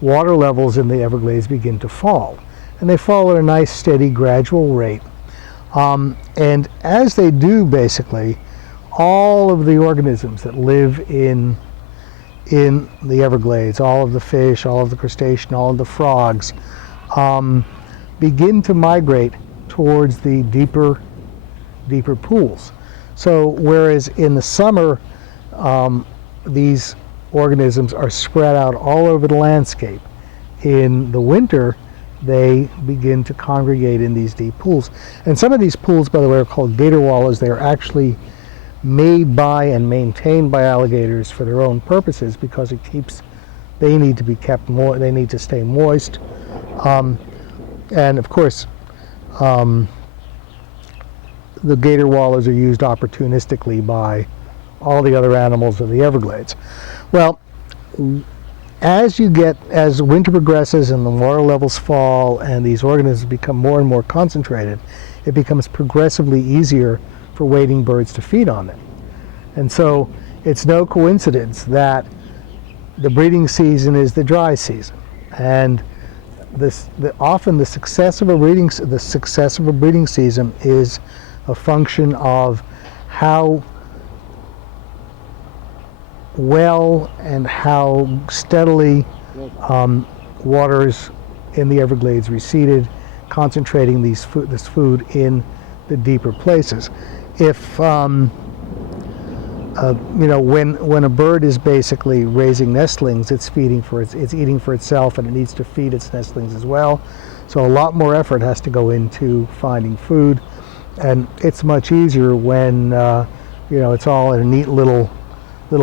water levels in the Everglades begin to fall. And they fall at a nice, steady, gradual rate. And as they do, basically, all of the organisms that live in the Everglades, all of the fish, all of the crustaceans, all of the frogs, begin to migrate towards the deeper pools. So whereas in the summer, these organisms are spread out all over the landscape, in the winter, they begin to congregate in these deep pools. And some of these pools, by the way, are called gator wallows. They are actually made by and maintained by alligators for their own purposes, because they need to be kept they need to stay moist. And of course, the gator wallows are used opportunistically by all the other animals of the Everglades. Well, as winter progresses and the water levels fall and these organisms become more and more concentrated, it becomes progressively easier for wading birds to feed on them. And so it's no coincidence that the breeding season is the dry season. And often the success of a breeding season is a function of how well and how steadily waters in the Everglades receded, concentrating this food in the deeper places. If when a bird is basically raising nestlings, it's eating for itself, and it needs to feed its nestlings as well. So a lot more effort has to go into finding food, and it's much easier when it's all in a neat little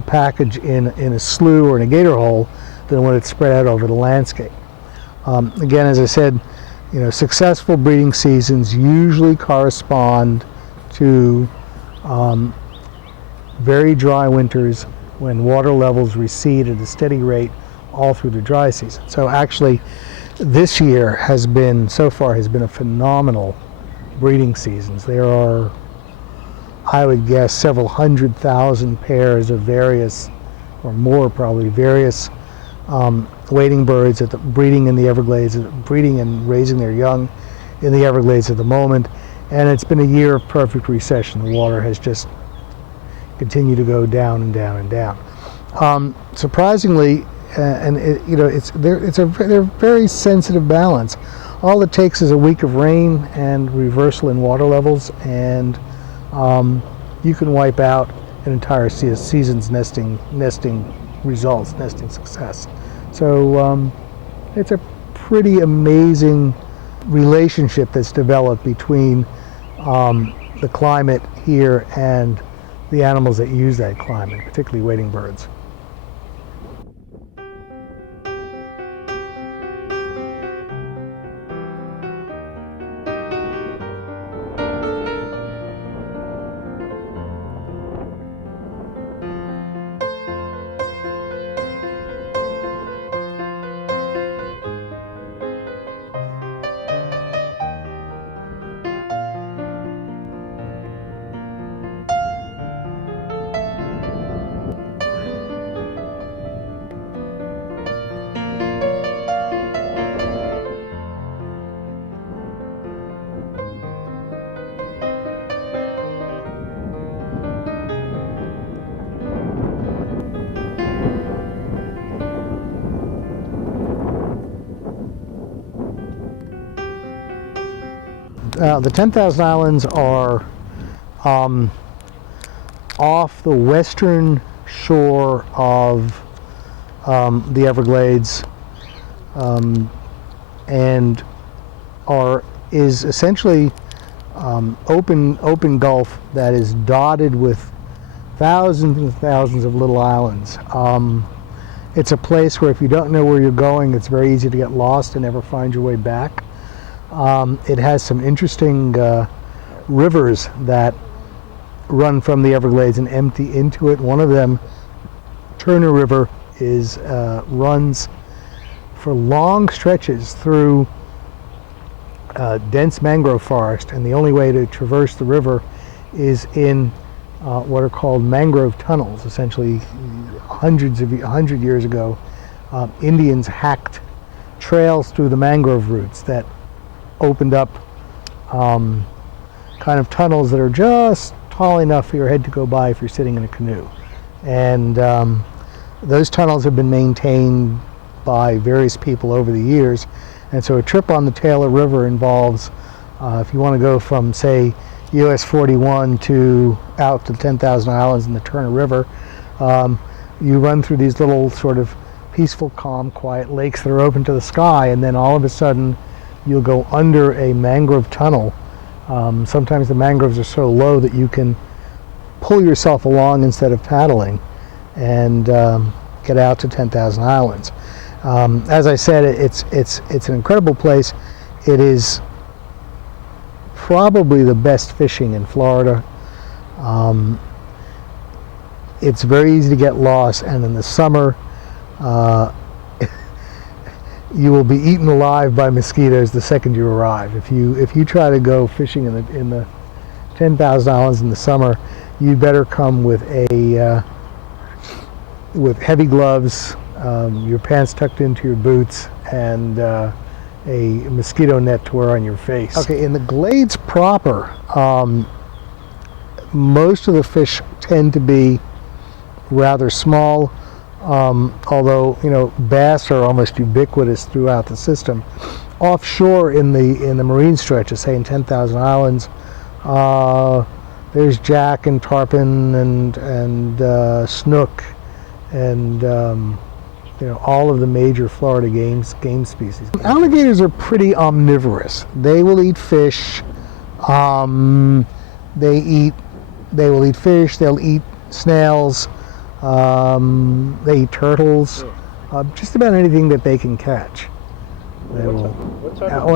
package in a slough or in a gator hole than when it's spread out over the landscape. Again, as I said, successful breeding seasons usually correspond to very dry winters when water levels recede at a steady rate all through the dry season. So actually, this year has been a phenomenal breeding seasons. There are, I would guess, several 100,000 pairs of various, or more probably, various wading birds breeding in the Everglades, breeding and raising their young in the Everglades at the moment. And it's been a year of perfect recession. The water has just continued to go down and down and down. Surprisingly, they're very sensitive balance. All it takes is a week of rain and reversal in water levels, and you can wipe out an entire season's nesting results, nesting success. So it's a pretty amazing relationship that's developed between the climate here and the animals that use that climate, particularly wading birds. The 10,000 Islands are off the western shore of the Everglades, and is essentially open gulf that is dotted with thousands and thousands of little islands. It's a place where if you don't know where you're going, it's very easy to get lost and never find your way back. It has some interesting rivers that run from the Everglades and empty into it. One of them, Turner River, runs for long stretches through dense mangrove forest, and the only way to traverse the river is in what are called mangrove tunnels. Essentially, 100 years ago, Indians hacked trails through the mangrove roots that opened up kind of tunnels that are just tall enough for your head to go by if you're sitting in a canoe. And those tunnels have been maintained by various people over the years. And so a trip on the Taylor River involves, if you want to go from, say, US 41 to out to 10,000 Islands in the Turner River, you run through these little sort of peaceful, calm, quiet lakes that are open to the sky, and then all of a sudden you'll go under a mangrove tunnel. Sometimes the mangroves are so low that you can pull yourself along instead of paddling and get out to 10,000 Islands. As I said, it's an incredible place. It is probably the best fishing in Florida. It's very easy to get lost, and in the summer you will be eaten alive by mosquitoes the second you arrive. If you try to go fishing in the 10,000 Islands in the summer, you better come with heavy gloves, your pants tucked into your boots, and a mosquito net to wear on your face. Okay, in the Glades proper, most of the fish tend to be rather small, although bass are almost ubiquitous throughout the system. Offshore in the marine stretches, say in 10,000 Islands, there's jack and tarpon and snook and all of the major Florida game species. Alligators are pretty omnivorous. They will eat fish. They will eat fish. They'll eat snails. They eat turtles. Just about anything that they can catch. They will.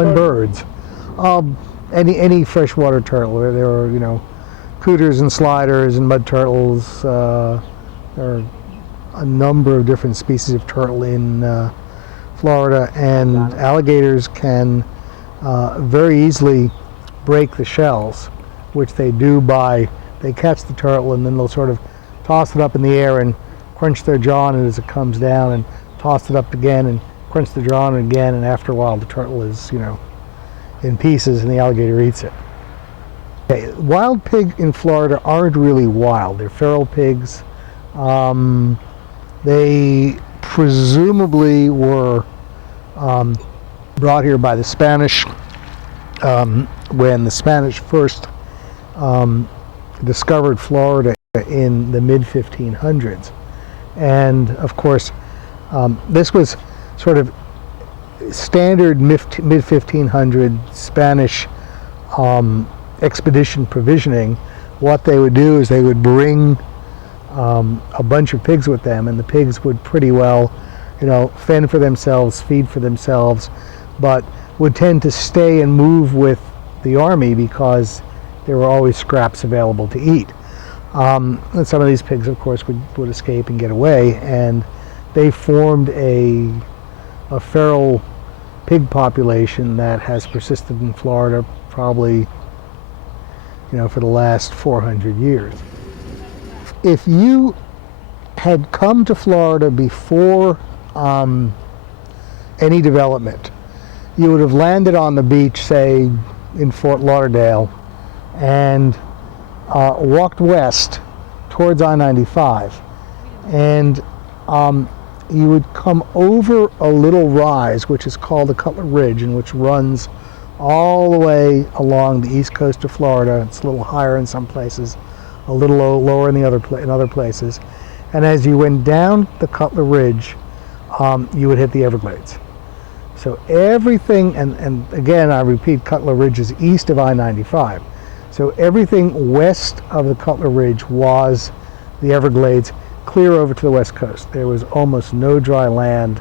And birds. Any freshwater turtle. There are cooters and sliders and mud turtles. There are a number of different species of turtle in Florida, and alligators can very easily break the shells, which they do they catch the turtle and then they'll sort of toss it up in the air and crunch their jaw on it as it comes down, and toss it up again and crunch the jaw on it again, and after a while the turtle is in pieces and the alligator eats it. Okay, wild pig in Florida aren't really wild. They're feral pigs. They presumably were brought here by the Spanish when the Spanish first discovered Florida in the mid-1500s. And of course, this was sort of standard mid-1500 Spanish expedition provisioning. What they would do is they would bring a bunch of pigs with them, and the pigs would pretty well, fend for themselves, feed for themselves, but would tend to stay and move with the army because there were always scraps available to eat. And some of these pigs, of course, would escape and get away, and they formed a feral pig population that has persisted in Florida probably, for the last 400 years. If you had come to Florida before any development, you would have landed on the beach, say, in Fort Lauderdale, and walked west towards I-95, and you would come over a little rise, which is called the Cutler Ridge, and which runs all the way along the east coast of Florida. It's a little higher in some places, a little lower in other places. And as you went down the Cutler Ridge, you would hit the Everglades. So everything, and again, I repeat, Cutler Ridge is east of I-95. So everything west of the Cutler Ridge was the Everglades, clear over to the west coast. There was almost no dry land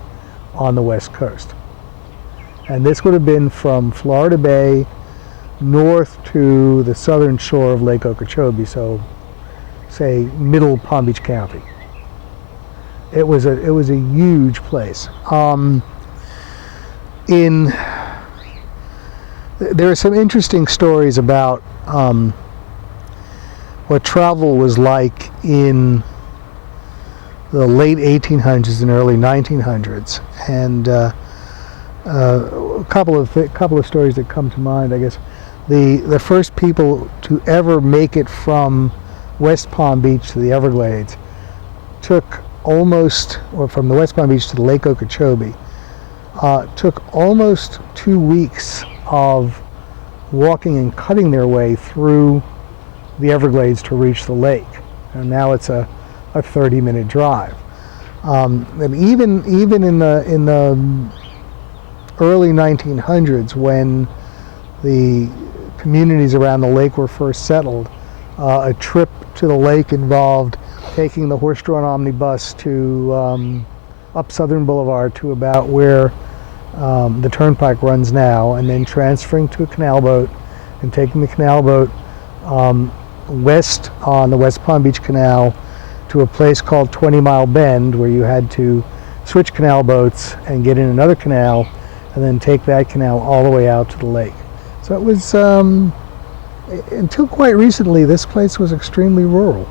on the west coast. And this would have been from Florida Bay north to the southern shore of Lake Okeechobee, so say middle Palm Beach County. It was a huge place. There are some interesting stories about what travel was like in the late 1800s and early 1900s. And a couple of stories that come to mind, I guess. The first people to ever make it from West Palm Beach to the Everglades took almost, or from the West Palm Beach to the Lake Okeechobee, took almost 2 weeks of walking and cutting their way through the Everglades to reach the lake. And now it's a 30-minute drive. And even in the early 1900s, when the communities around the lake were first settled, a trip to the lake involved taking the horse-drawn omnibus to up Southern Boulevard to about where the turnpike runs now, and then transferring to a canal boat and taking the canal boat west on the West Palm Beach Canal to a place called 20 Mile Bend, where you had to switch canal boats and get in another canal and then take that canal all the way out to the lake. So it was, until quite recently, this place was extremely rural.